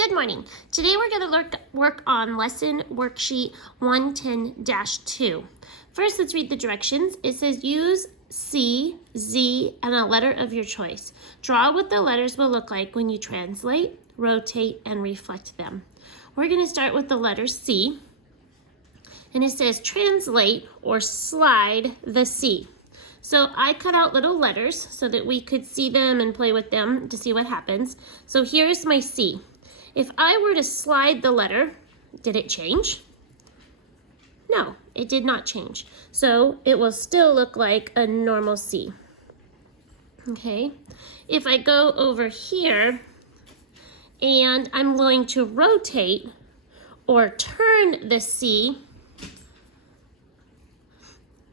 Good morning. Today we're going to work on lesson worksheet 110-2. First, let's read the directions. It says use C, Z, and a letter of your choice. Draw what the letters will look like when you translate, rotate, and reflect them. We're going to start with the letter C. And it says translate or slide the C. So I cut out little letters so that we could see them and play with them to see what happens. So here's my C. If I were to slide the letter, did it change? No, it did not change. So it will still look like a normal C. Okay, if I go over here and I'm going to rotate or turn the C,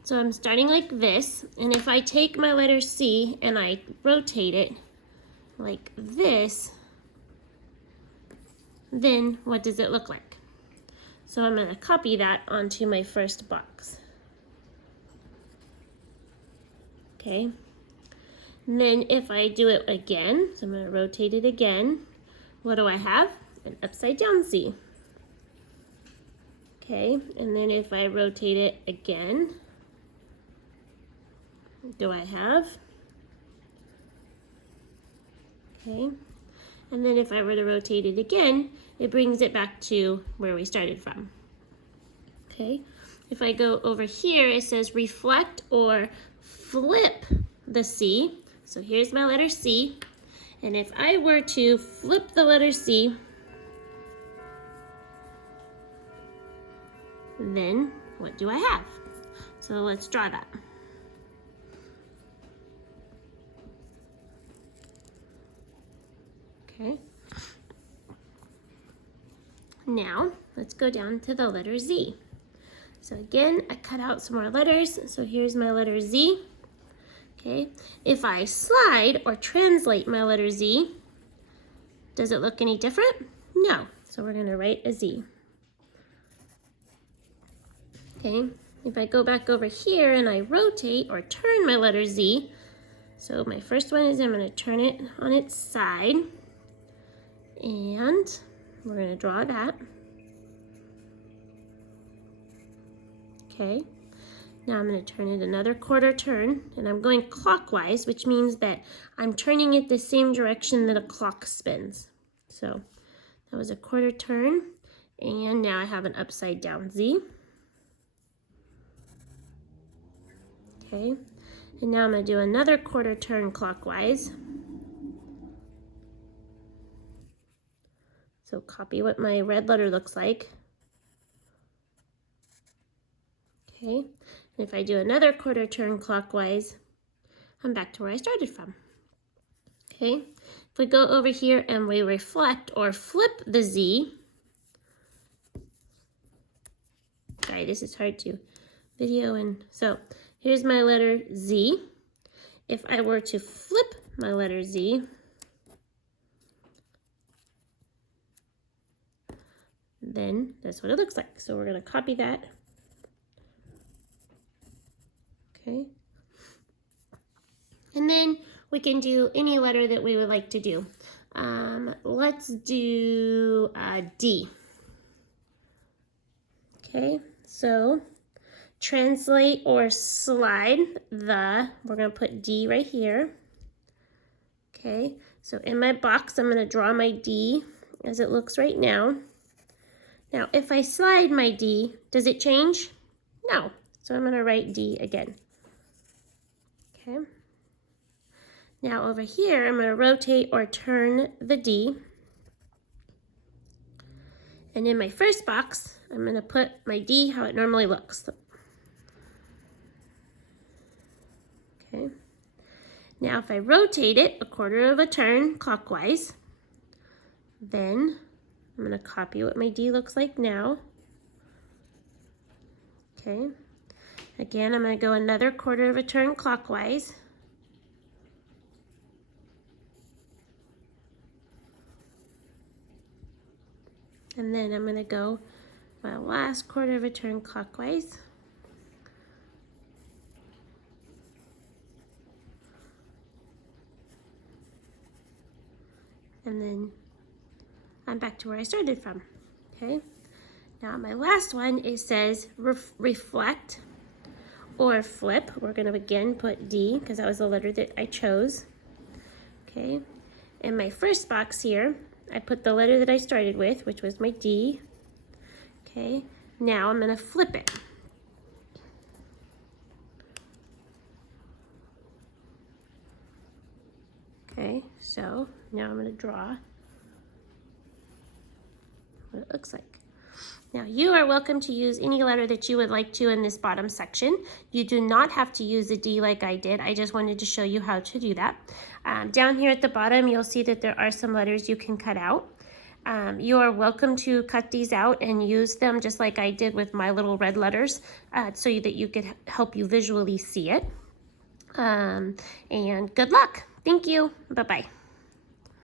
so I'm starting like this, and if I take my letter C and I rotate it like this, then what does it look like? So I'm going to copy that onto my first box. Okay, and then if I do it again, so I'm going to rotate it again, what do I have? An upside down C. Okay, and then if I rotate it again, do I have? Okay, and then if I were to rotate it again, it brings it back to where we started from. Okay, if I go over here, it says reflect or flip the C. So here's my letter C, and if I were to flip the letter C, then what do I have? So let's draw that. Okay. Now, let's go down to the letter Z. So again, I cut out some more letters. So here's my letter Z. Okay. If I slide or translate my letter Z, does it look any different? No. So we're going to write a Z. Okay. If I go back over here and I rotate or turn my letter Z, so my first one is I'm going to turn it on its side. And we're going to draw that. Okay, now I'm going to turn it another quarter turn, and I'm going clockwise, which means that I'm turning it the same direction that a clock spins. So that was a quarter turn, and now I have an upside down Z. Okay, and now I'm going to do another quarter turn clockwise. So copy what my red letter looks like. Okay, and if I do another quarter turn clockwise, I'm back to where I started from. Okay, if we go over here and we reflect or flip the Z, sorry, this is hard to video, and so here's my letter Z. If I were to flip my letter Z, then that's what it looks like. So we're going to copy that. Okay. And then we can do any letter that we would like to do. Let's do D. Okay, so translate or slide the, we're going to put D right here. Okay, so in my box, I'm going to draw my D as it looks right now. Now, if I slide my D, does it change? No. So I'm going to write D again. Okay. Now over here, I'm going to rotate or turn the D. And in my first box, I'm going to put my D how it normally looks. Okay. Now if I rotate it a quarter of a turn clockwise, then I'm going to copy what my D looks like now. Okay. Again, I'm going to go another quarter of a turn clockwise. And then I'm going to go my last quarter of a turn clockwise. And then I'm back to where I started from. Okay. Now my last one, it says reflect or flip. We're going to again put D because that was the letter that I chose. Okay. In my first box here, I put the letter that I started with, which was my D. Okay. Now I'm going to flip it. Okay, so now I'm going to draw what it looks like. Now you are welcome to use any letter that you would like to in this bottom section. You do not have to use a D like I did. I just wanted to show you how to do that. Down here at the bottom, you'll see that there are some letters you can cut out. You are welcome to cut these out and use them just like I did with my little red letters so that you could help you visually see it. And good luck. Thank you. Bye-bye.